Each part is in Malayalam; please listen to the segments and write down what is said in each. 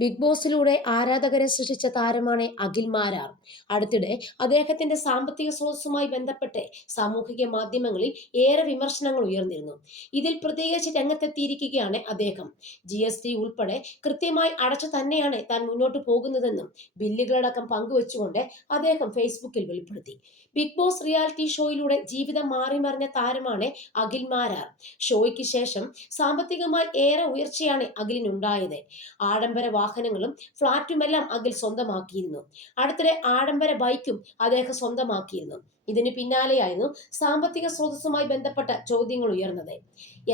ബിഗ് ബോസിലൂടെ ആരാധകരെ സൃഷ്ടിച്ച താരമാണ് അഖിൽ മാരാർ. അടുത്തിടെ അദ്ദേഹത്തിന്റെ സാമ്പത്തിക സ്രോതസ്സുമായി ബന്ധപ്പെട്ട് സാമൂഹിക മാധ്യമങ്ങളിൽ ഏറെ വിമർശനങ്ങൾ ഉയർന്നിരുന്നു. ഇതിൽ പ്രത്യേകിച്ച് രംഗത്തെത്തിയിരിക്കുകയാണ് അദ്ദേഹം. GST ഉൾപ്പെടെ കൃത്യമായി അടച്ചു തന്നെയാണ് താൻ മുന്നോട്ട് പോകുന്നതെന്നും ബില്ലുകളടക്കം പങ്കുവച്ചുകൊണ്ട് അദ്ദേഹം ഫേസ്ബുക്കിൽ വെളിപ്പെടുത്തി. ബിഗ് ബോസ് റിയാലിറ്റി ഷോയിലൂടെ ജീവിതം മാറിമറിഞ്ഞ താരമാണ് അഖിൽ മാരാർ. ഷോയ്ക്ക് ശേഷം സാമ്പത്തികമായി ഏറെ ഉയർച്ചയാണ് അഖിലിനുണ്ടായത്. ആഡംബര വാഹനങ്ങളും ഫ്ളാറ്റുമെല്ലാം അഖിൽ സ്വന്തമാക്കിയിരുന്നു. അടുത്തിടെ ആഡംബര ബൈക്കും അദ്ദേഹം സ്വന്തമാക്കിയിരുന്നു. ഇതിന് പിന്നാലെയായിരുന്നു സാമ്പത്തിക സ്രോതസ്സുമായി ബന്ധപ്പെട്ട ചോദ്യങ്ങൾ ഉയർന്നത്.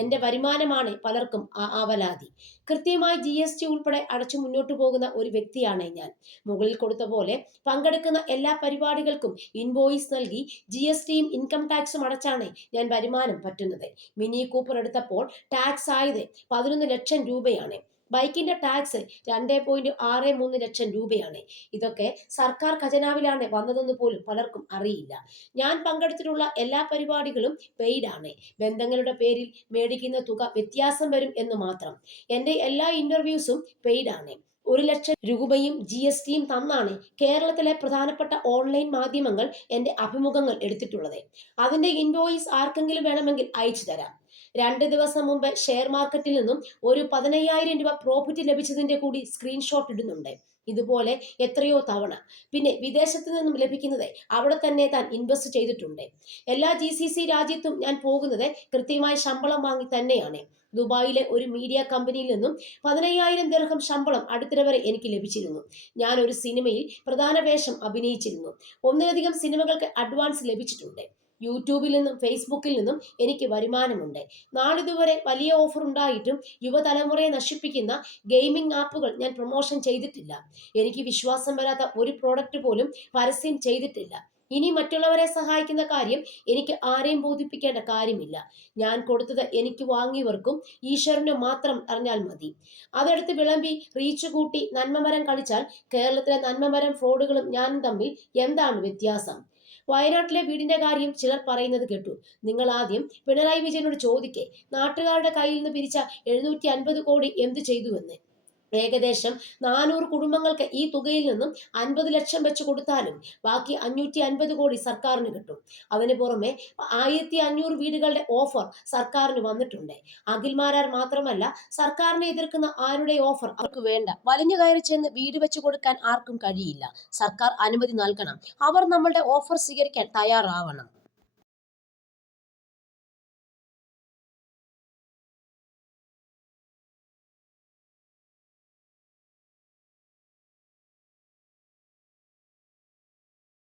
എന്റെ വരുമാനമാണ് പലർക്കും ആവലാതി. കൃത്യമായി GST ഉൾപ്പെടെ അടച്ചു മുന്നോട്ടു പോകുന്ന ഒരു വ്യക്തിയാണ് ഞാൻ. മുകളിൽ കൊടുത്ത പോലെ പങ്കെടുക്കുന്ന എല്ലാ പരിപാടികൾക്കും ഇൻവോയിസ് നൽകി GSTയും ഇൻകം ടാക്സും അടച്ചാണ് ഞാൻ വരുമാനം പറ്റുന്നത്. മിനി കൂപ്പർ എടുത്തപ്പോൾ ടാക്സ് ആയത് 11 ലക്ഷം രൂപയാണ്. ബൈക്കിന്റെ ടാക്സ് 2.63 ലക്ഷം രൂപയാണ്. ഇതൊക്കെ സർക്കാർ ഖജനാവിലാണ് വന്നതെന്ന് പോലും പലർക്കും അറിയില്ല. ഞാൻ പങ്കെടുത്തിട്ടുള്ള എല്ലാ പരിപാടികളും പെയ്ഡ് ആണ്. ബന്ധങ്ങളുടെ പേരിൽ മേടിക്കുന്ന തുക വ്യത്യാസം വരും എന്ന് മാത്രം. എന്റെ എല്ലാ ഇന്റർവ്യൂസും പെയ്ഡ് ആണ്. 1 ലക്ഷം രൂപയും GSTയും തന്നാണ് കേരളത്തിലെ പ്രധാനപ്പെട്ട ഓൺലൈൻ മാധ്യമങ്ങൾ എന്റെ അഭിമുഖങ്ങൾ എടുത്തിട്ടുള്ളത്. അതിന്റെ ഇൻവോയിസ് ആർക്കെങ്കിലും വേണമെങ്കിൽ അയച്ചു തരാം. 2 ദിവസം മുമ്പ് ഷെയർ മാർക്കറ്റിൽ നിന്നും ഒരു 15,000 രൂപ പ്രോഫിറ്റ് ലഭിച്ചതിന്റെ കൂടി സ്ക്രീൻഷോട്ട് ഇടുന്നുണ്ട്. ഇതുപോലെ എത്രയോ തവണ. പിന്നെ വിദേശത്ത് നിന്നും ലഭിക്കുന്നത് അവിടെ തന്നെ താൻ ഇൻവെസ്റ്റ് ചെയ്തിട്ടുണ്ട്. എല്ലാ GCC രാജ്യത്തും ഞാൻ പോകുന്നത് കൃത്യമായി ശമ്പളം വാങ്ങി തന്നെയാണ്. ദുബായിലെ ഒരു മീഡിയ കമ്പനിയിൽ നിന്നും 15,000 ദിർഹം ശമ്പളം അടുത്തിടെ വരെ എനിക്ക് ലഭിച്ചിരുന്നു. ഞാൻ ഒരു സിനിമയിൽ പ്രധാന വേഷം അഭിനയിച്ചിരുന്നു. ഒന്നിലധികം സിനിമകൾക്ക് അഡ്വാൻസ് ലഭിച്ചിട്ടുണ്ട്. യൂട്യൂബിൽ നിന്നും ഫേസ്ബുക്കിൽ നിന്നും എനിക്ക് വരുമാനമുണ്ട്. നാളിതുവരെ വലിയ ഓഫർ ഉണ്ടായിട്ടും യുവതലമുറയെ നശിപ്പിക്കുന്ന ഗെയിമിംഗ് ആപ്പുകൾ ഞാൻ പ്രൊമോഷൻ ചെയ്തിട്ടില്ല. എനിക്ക് വിശ്വാസം വരാത്ത ഒരു പ്രോഡക്റ്റ് പോലും പരസ്യം ചെയ്തിട്ടില്ല. ഇനി മറ്റുള്ളവരെ സഹായിക്കുന്ന കാര്യം എനിക്ക് ആരെയും ബോധിപ്പിക്കേണ്ട കാര്യമില്ല. ഞാൻ കൊടുത്തത് എനിക്ക് വാങ്ങിയവർക്കും ഈശ്വരനും മാത്രം അറിഞ്ഞാൽ മതി. അതെടുത്ത് വിളമ്പി റീച്ച് കൂട്ടി നന്മമരം കളിച്ചാൽ കേരളത്തിലെ നന്മമരം ഫ്രോഡുകളും ഞാനും തമ്മിൽ എന്താണ് വ്യത്യാസം? വയനാട്ടിലെ വീടിന്റെ കാര്യം ചിലർ പറയുന്നത് കേട്ടു. നിങ്ങൾ ആദ്യം പിണറായി വിജയനോട് ചോദിക്കേ, നാട്ടുകാരുടെ കയ്യിൽ നിന്ന് പിരിച്ച 750 കോടി എന്തു ചെയ്തുവെന്ന്. ഏകദേശം 400 കുടുംബങ്ങൾക്ക് ഈ തുകയിൽ നിന്നും 50 ലക്ഷം വെച്ച് കൊടുത്താലും ബാക്കി 550 കോടി സർക്കാരിന് കിട്ടും. അതിന് പുറമെ 1500 വീടുകളുടെ ഓഫർ സർക്കാരിന് വന്നിട്ടുണ്ട്. അഖിൽമാരാർ മാത്രമല്ല, സർക്കാരിനെ എതിർക്കുന്ന ആരുടെ ഓഫർ അവർക്ക് വേണ്ട. വലിഞ്ഞു കയറി ചെന്ന് വീട് വെച്ച് കൊടുക്കാൻ ആർക്കും കഴിയില്ല. സർക്കാർ അനുമതി നൽകണം. അവർ നമ്മളുടെ ഓഫർ സ്വീകരിക്കാൻ തയ്യാറാവണം.